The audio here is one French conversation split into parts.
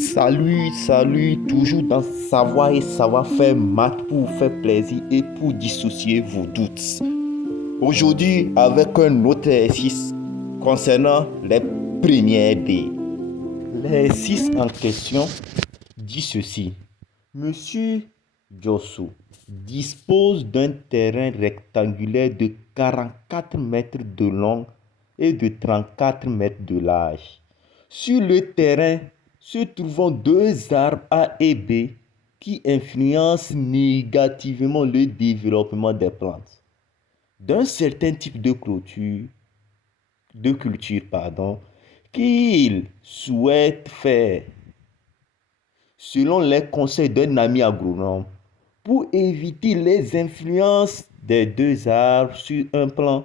Salut, toujours dans savoir et savoir-faire maths pour vous faire plaisir et pour dissocier vos doutes. Aujourd'hui, avec un autre exercice concernant les premières D. L'exercice en question dit ceci. Monsieur Jossou dispose d'un terrain rectangulaire de 44 mètres de long et de 34 mètres de large. Sur le terrain se trouvent deux arbres A et B qui influencent négativement le développement des plantes. D'un certain type de culture, qu'il souhaite faire selon les conseils d'un ami agronome pour éviter les influences des deux arbres sur un plan.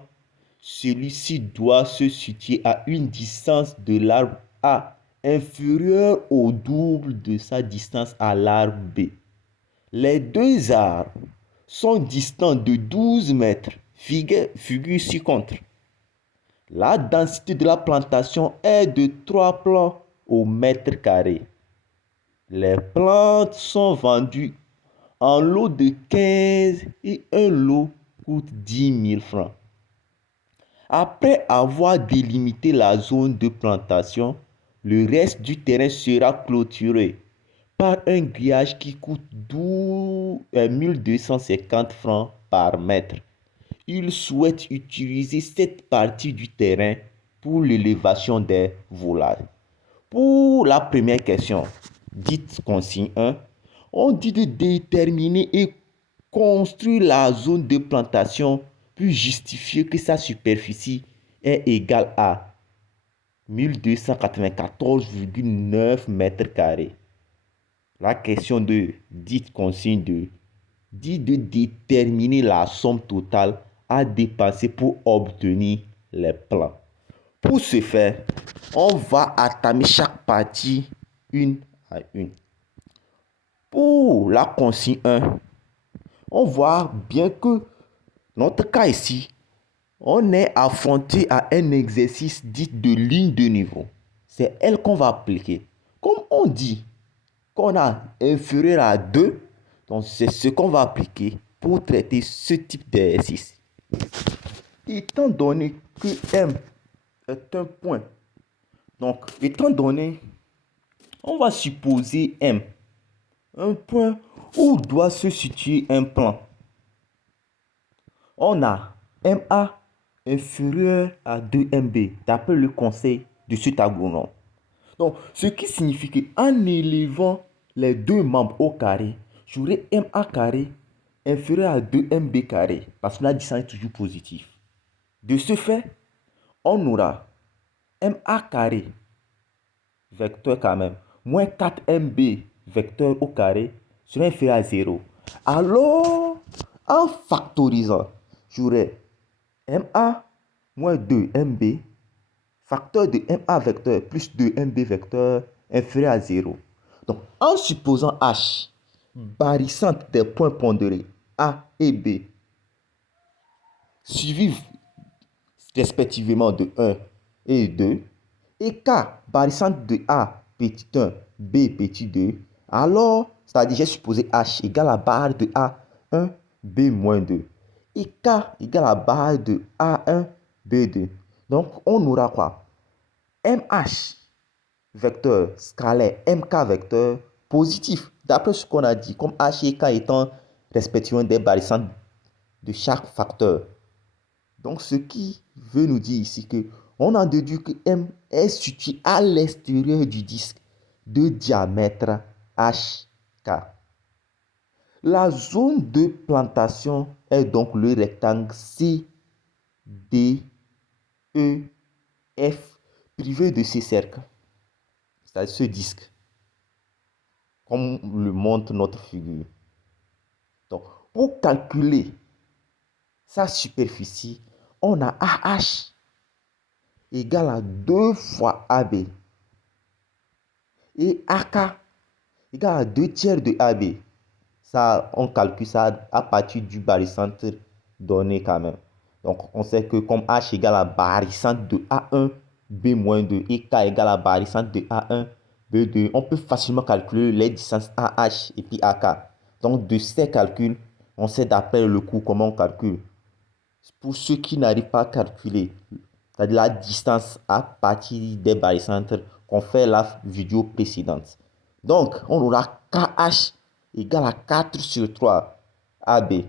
Celui-ci doit se situer à une distance de l'arbre A inférieure au double de sa distance à l'arbre B. Les deux arbres sont distants de 12 mètres, figure ci-contre. La densité de la plantation est de 3 plants au mètre carré. Les plantes sont vendues en lot de 15 et un lot coûte 10 000 francs. Après avoir délimité la zone de plantation, le reste du terrain sera clôturé par un grillage qui coûte 1250 francs par mètre. Il souhaite utiliser cette partie du terrain pour l'élévation des volailles. Pour la première question, dite consigne 1, on dit de déterminer et construire la zone de plantation puis justifier que sa superficie est égale à 1294,9 mètres carrés. La question 2, dite consigne 2, dit de déterminer la somme totale à dépenser pour obtenir les plans. Pour ce faire, on va attamer chaque partie une à une. Pour la consigne 1, on voit bien que notre cas ici, on est affronté à un exercice dit de ligne de niveau. C'est elle qu'on va appliquer. Comme on dit qu'on a inférieur à 2, donc c'est ce qu'on va appliquer pour traiter ce type d'exercice. Étant donné que M est un point, donc étant donné, on va supposer M, un point où doit se situer un plan. On a MA inférieur à 2MB, d'après le conseil de cet agronome. Donc, ce qui signifie qu'en élevant les deux membres au carré, j'aurai MA carré inférieur à 2MB carré, parce que la distance est toujours positive. De ce fait, on aura MA carré, vecteur quand même, moins 4MB, vecteur au carré, sera inférieur à 0. Alors, en factorisant, j'aurai MA moins 2MB, facteur de MA vecteur plus 2MB vecteur inférieur à 0. Donc, en supposant H, barycentre des points pondérés A et B, suivis respectivement de 1 et 2, et K, barycentre de A petit 1, B petit 2, alors, c'est-à-dire j'ai supposé H égale à barre de A1, B moins 2. Et K égale à barre de A1, B2. Donc, on aura quoi? MH, vecteur scalaire, MK, vecteur positif. D'après ce qu'on a dit, comme H et K étant respectivement des barycentres de chaque facteur. Donc, ce qui veut nous dire ici que on a déduit que M est situé à l'extérieur du disque de diamètre HK. La zone de plantation est donc le rectangle C, D, E, F privé de ces cercles, c'est-à-dire ce disque, comme le montre notre figure. Donc, pour calculer sa superficie, on a AH égale à 2 fois AB et AK égale à 2 tiers de AB. Ça, on calcule ça à partir du barycentre donné quand même. Donc, on sait que comme H égale à barycentre de A1, B moins 2 et K égale à barycentre de A1, B2, on peut facilement calculer les distances AH et puis AK. Donc, de ces calculs, on sait d'après le cours comment on calcule. Pour ceux qui n'arrivent pas à calculer, c'est-à-dire la distance à partir des barycentres qu'on fait la vidéo précédente. Donc, on aura KH égale à 4 sur 3 AB.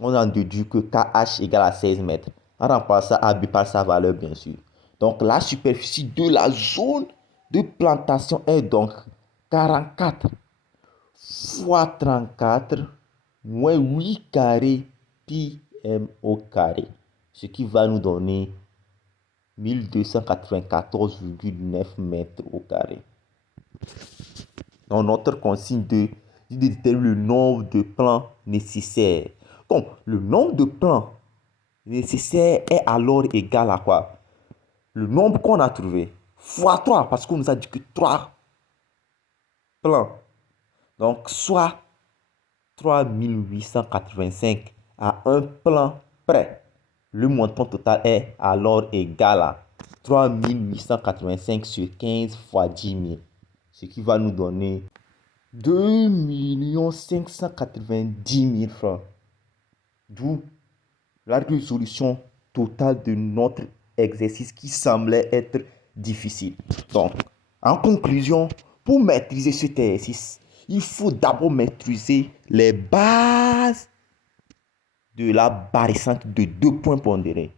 On en déduit que KH égale à 16 mètres. On remplace ça AB par sa valeur, bien sûr. Donc, la superficie de la zone de plantation est donc 44 fois 34 moins 8 carrés pi m au carré. Ce qui va nous donner 1294,9 mètres au carré. Donc, notre consigne de déterminer le nombre de plans nécessaires. Donc, le nombre de plans nécessaires est alors égal à quoi? Le nombre qu'on a trouvé fois 3, parce qu'on nous a dit que 3 plans. Donc, soit 3885 à un plan près. Le montant total est alors égal à 3885 sur 15 fois 10 000. Ce qui va nous donner 2 590 000 francs. D'où la résolution totale de notre exercice qui semblait être difficile. Donc, en conclusion, pour maîtriser cet exercice, il faut d'abord maîtriser les bases de la barycentre de 2 points pondérés.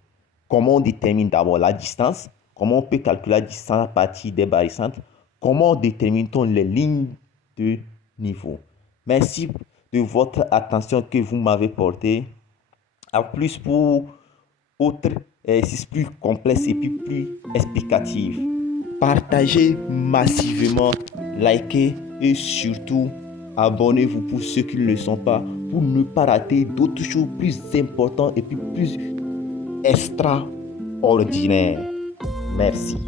Comment on détermine d'abord la distance, comment on peut calculer la distance à partir des barycentres, comment détermine-t-on les lignes de niveau. Merci de votre attention que vous m'avez portée. À plus pour autres exercices plus complexes et puis plus explicatifs. Partagez massivement, likez et surtout abonnez-vous pour ceux qui ne le sont pas pour ne pas rater d'autres choses plus importantes et puis plus extraordinaires. Merci.